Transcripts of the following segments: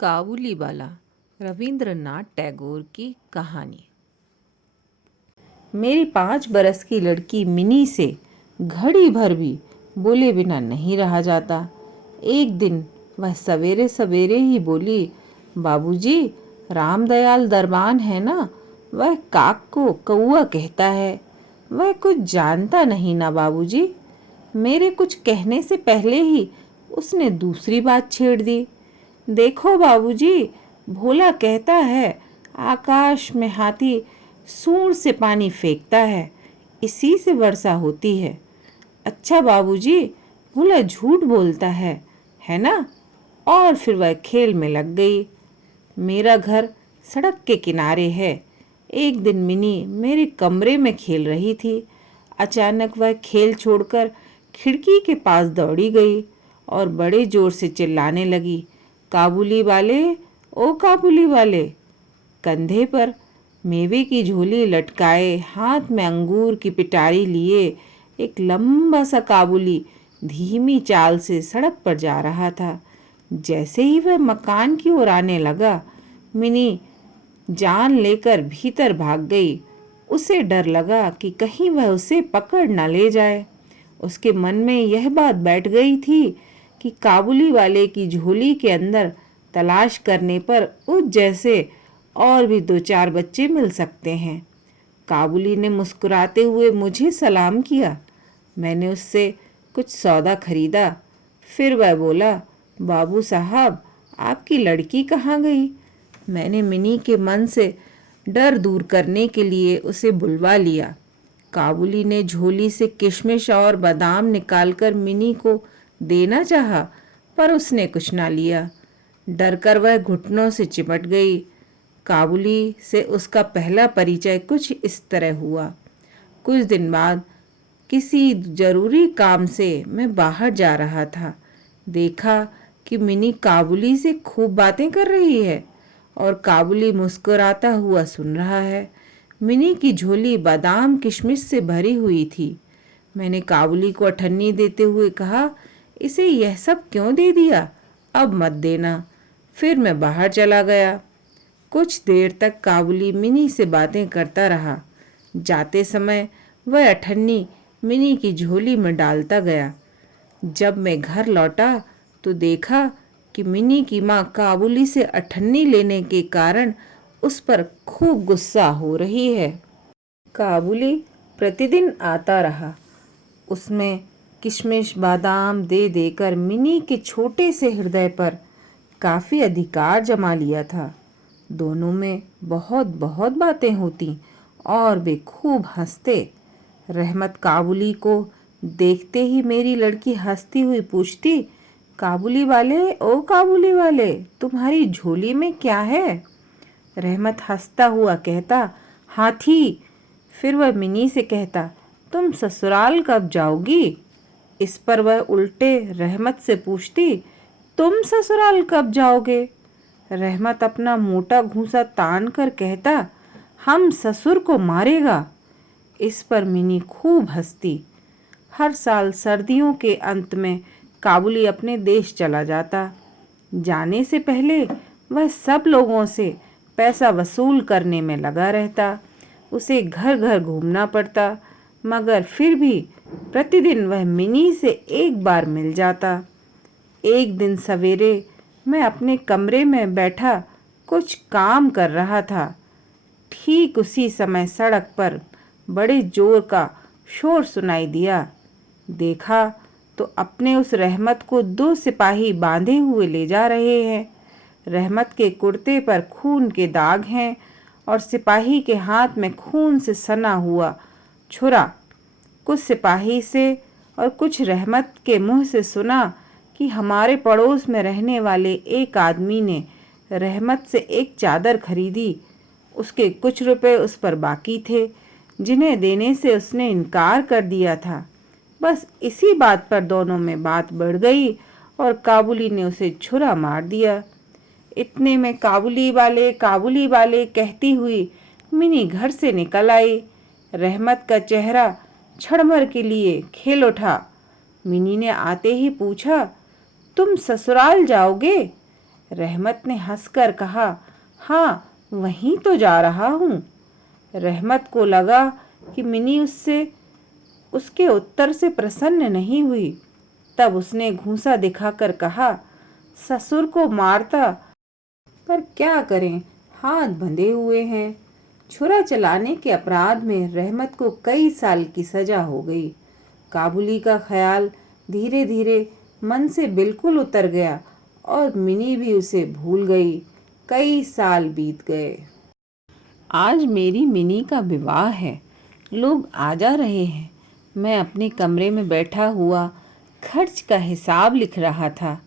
काबुलीवाला रविंद्रनाथ टैगोर की कहानी। मेरी 5 बरस की लड़की मिनी से घड़ी भर भी बोले बिना नहीं रहा जाता। एक दिन वह सवेरे सवेरे ही बोली, बाबूजी, रामदयाल दरबान है ना, वह काक को कौआ कहता है। वह कुछ जानता नहीं ना बाबूजी। मेरे कुछ कहने से पहले ही उसने दूसरी बात छेड़ दी। देखो बाबूजी, भोला कहता है आकाश में हाथी सूंड से पानी फेंकता है, इसी से वर्षा होती है। अच्छा बाबूजी, भोला झूठ बोलता है ना। और फिर वह खेल में लग गई। मेरा घर सड़क के किनारे है। एक दिन मिनी मेरे कमरे में खेल रही थी। अचानक वह खेल छोड़कर खिड़की के पास दौड़ी गई और बड़े जोर से चिल्लाने लगी, काबुली वाले, ओ काबुली वाले। कंधे पर मेवे की झोली लटकाए, हाथ में अंगूर की पिटारी लिए एक लंबा सा काबुली धीमी चाल से सड़क पर जा रहा था। जैसे ही वह मकान की ओर आने लगा, मिनी जान लेकर भीतर भाग गई। उसे डर लगा कि कहीं वह उसे पकड़ न ले जाए। उसके मन में यह बात बैठ गई थी कि काबुली वाले की झोली के अंदर तलाश करने पर उस जैसे और भी 2-4 बच्चे मिल सकते हैं। काबुली ने मुस्कुराते हुए मुझे सलाम किया। मैंने उससे कुछ सौदा खरीदा। फिर वह बोला, बाबू साहब, आपकी लड़की कहाँ गई? मैंने मिनी के मन से डर दूर करने के लिए उसे बुलवा लिया। काबुली ने झोली से किशमिश और बादाम निकालकर मिनी को देना चाहा, पर उसने कुछ ना लिया। डरकर वह घुटनों से चिपट गई। काबुली से उसका पहला परिचय कुछ इस तरह हुआ। कुछ दिन बाद किसी जरूरी काम से मैं बाहर जा रहा था। देखा कि मिनी काबुली से खूब बातें कर रही है और काबुली मुस्कुराता हुआ सुन रहा है। मिनी की झोली बादाम किशमिश से भरी हुई थी। मैंने काबुली को अठन्नी देते हुए कहा, इसे यह सब क्यों दे दिया? अब मत देना। फिर मैं बाहर चला गया। कुछ देर तक काबुली मिनी से बातें करता रहा। जाते समय वह अठन्नी मिनी की झोली में डालता गया। जब मैं घर लौटा तो देखा कि मिनी की माँ काबुली से अठन्नी लेने के कारण उस पर खूब गुस्सा हो रही है। काबुली प्रतिदिन आता रहा। उसमें किशमिश बादाम दे देकर मिनी के छोटे से हृदय पर काफ़ी अधिकार जमा लिया था। दोनों में बहुत बहुत बातें होती और वे खूब हंसते। रहमत काबुली को देखते ही मेरी लड़की हंसती हुई पूछती, काबुली वाले, ओ काबुली वाले, तुम्हारी झोली में क्या है? रहमत हंसता हुआ कहता, हाथी। फिर वह मिनी से कहता, तुम ससुराल कब जाओगी? इस पर वह उल्टे रहमत से पूछती, तुम ससुराल कब जाओगे? रहमत अपना मोटा घूंसा तान कर कहता, हम ससुर को मारेगा। इस पर मिनी खूब हंसती। हर साल सर्दियों के अंत में काबुली अपने देश चला जाता। जाने से पहले वह सब लोगों से पैसा वसूल करने में लगा रहता। उसे घर घर घूमना पड़ता, मगर फिर भी प्रतिदिन वह मिनी से एक बार मिल जाता। एक दिन सवेरे मैं अपने कमरे में बैठा कुछ काम कर रहा था। ठीक उसी समय सड़क पर बड़े जोर का शोर सुनाई दिया। देखा तो अपने उस रहमत को 2 सिपाही बांधे हुए ले जा रहे हैं। रहमत के कुर्ते पर खून के दाग हैं और सिपाही के हाथ में खून से सना हुआ छुरा। कुछ सिपाही से और कुछ रहमत के मुंह से सुना कि हमारे पड़ोस में रहने वाले एक आदमी ने रहमत से एक चादर खरीदी। उसके कुछ रुपए उस पर बाकी थे, जिन्हें देने से उसने इनकार कर दिया था। बस इसी बात पर दोनों में बात बढ़ गई और काबुली ने उसे छुरा मार दिया। इतने में काबुली वाले कहती हुई मिनी घर से निकल आई। रहमत का चेहरा क्षणभर के लिए खिल उठा। मिनी ने आते ही पूछा, तुम ससुराल जाओगे? रहमत ने हंसकर कहा, हाँ वहीं तो जा रहा हूँ। रहमत को लगा कि मिनी उसके उत्तर से प्रसन्न नहीं हुई। तब उसने घूंसा दिखाकर कहा, ससुर को मारता, पर क्या करें, हाथ बंधे हुए हैं। छुरा चलाने के अपराध में रहमत को कई साल की सजा हो गई। काबुली का ख्याल धीरे धीरे मन से बिल्कुल उतर गया और मिनी भी उसे भूल गई। कई साल बीत गए। आज मेरी मिनी का विवाह है, लोग आ जा रहे हैं। मैं अपने कमरे में बैठा हुआ खर्च का हिसाब लिख रहा था।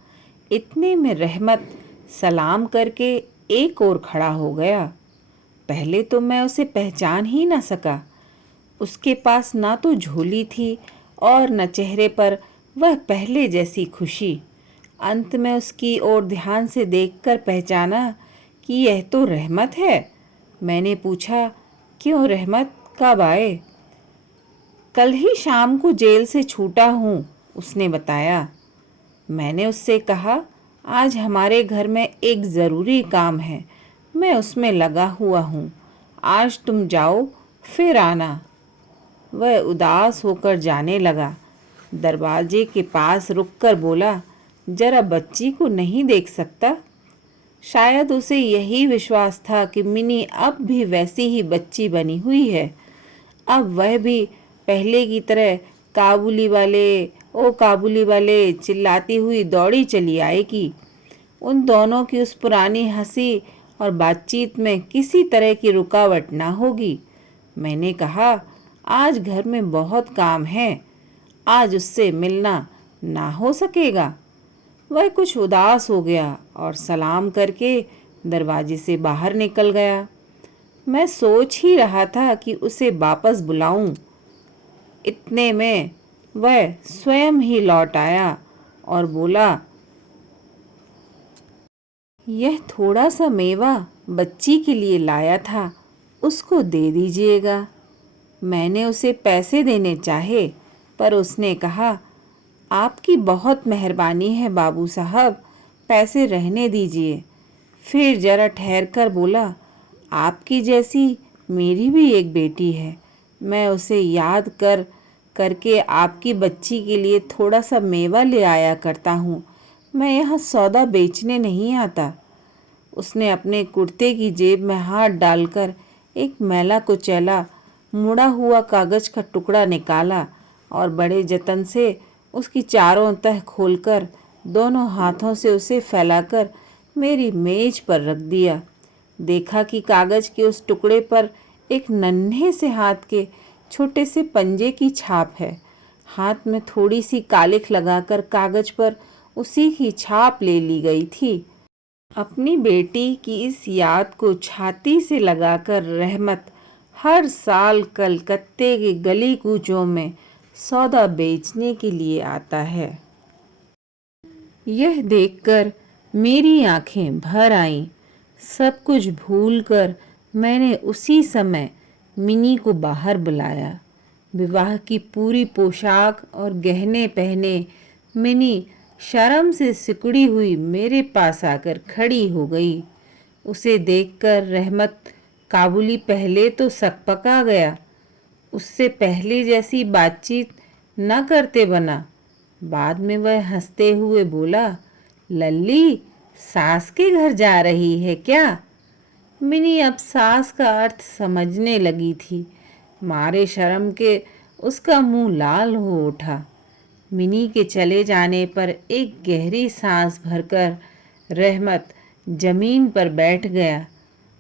इतने में रहमत सलाम करके एक ओर खड़ा हो गया। पहले तो मैं उसे पहचान ही ना सका। उसके पास ना तो झोली थी और न चेहरे पर वह पहले जैसी खुशी। अंत में उसकी ओर ध्यान से देखकर पहचाना कि यह तो रहमत है। मैंने पूछा, क्यों रहमत, कब आए? कल ही शाम को जेल से छूटा हूँ, उसने बताया। मैंने उससे कहा, आज हमारे घर में एक ज़रूरी काम है, मैं उसमें लगा हुआ हूँ। आज तुम जाओ, फिर आना। वह उदास होकर जाने लगा। दरवाजे के पास रुककर बोला, जरा बच्ची को नहीं देख सकता? शायद उसे यही विश्वास था कि मिनी अब भी वैसी ही बच्ची बनी हुई है। अब वह भी पहले की तरह काबुली वाले, ओ काबुली वाले चिल्लाती हुई दौड़ी चली आएगी। उन दोनों की उस पुरानी हंसी और बातचीत में किसी तरह की रुकावट ना होगी। मैंने कहा, आज घर में बहुत काम है, आज उससे मिलना ना हो सकेगा। वह कुछ उदास हो गया और सलाम करके दरवाजे से बाहर निकल गया। मैं सोच ही रहा था कि उसे वापस बुलाऊं। इतने में वह स्वयं ही लौट आया और बोला, यह थोड़ा सा मेवा बच्ची के लिए लाया था, उसको दे दीजिएगा। मैंने उसे पैसे देने चाहे, पर उसने कहा, आपकी बहुत मेहरबानी है बाबू साहब, पैसे रहने दीजिए। फिर जरा ठहर कर बोला, आपकी जैसी मेरी भी एक बेटी है, मैं उसे याद करके आपकी बच्ची के लिए थोड़ा सा मेवा ले आया करता हूँ। मैं यहाँ सौदा बेचने नहीं आता। उसने अपने कुर्ते की जेब में हाथ डालकर एक मैला कुचैला मुड़ा हुआ कागज का टुकड़ा निकाला और बड़े जतन से उसकी चारों तह खोलकर दोनों हाथों से उसे फैलाकर मेरी मेज पर रख दिया। देखा कि कागज के उस टुकड़े पर एक नन्हे से हाथ के छोटे से पंजे की छाप है। हाथ में थोड़ी सी कालिख लगाकर कागज पर उसी की छाप ले ली गई थी। अपनी बेटी की इस याद को छाती से लगाकर रहमत हर साल कलकत्ते के गली कूचों में सौदा बेचने के लिए आता है। यह देखकर मेरी आंखें भर आईं। सब कुछ भूलकर मैंने उसी समय मिनी को बाहर बुलाया। विवाह की पूरी पोशाक और गहने पहने मिनी शर्म से सिकुड़ी हुई मेरे पास आकर खड़ी हो गई। उसे देखकर रहमत काबुली पहले तो सकपका गया। उससे पहले जैसी बातचीत न करते बना। बाद में वह हंसते हुए बोला, लल्ली, सास के घर जा रही है क्या? मिनी अब सास का अर्थ समझने लगी थी। मारे शर्म के उसका मुंह लाल हो उठा। मिनी के चले जाने पर एक गहरी सांस भरकर रहमत जमीन पर बैठ गया।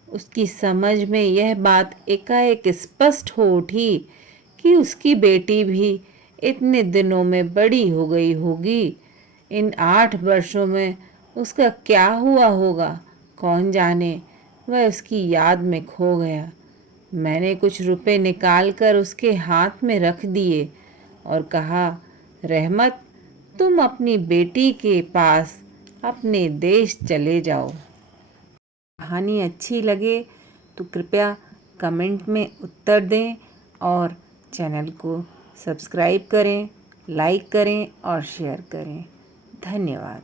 उसकी समझ में यह बात एकाएक स्पष्ट हो उठी कि उसकी बेटी भी इतने दिनों में बड़ी हो गई होगी। इन 8 वर्षों में उसका क्या हुआ होगा, कौन जाने। वह उसकी याद में खो गया। मैंने कुछ रुपए निकालकर उसके हाथ में रख दिए और कहा, रहमत, तुम अपनी बेटी के पास अपने देश चले जाओ। कहानी अच्छी लगे तो कृपया कमेंट में उत्तर दें और चैनल को सब्सक्राइब करें, लाइक करें और शेयर करें। धन्यवाद।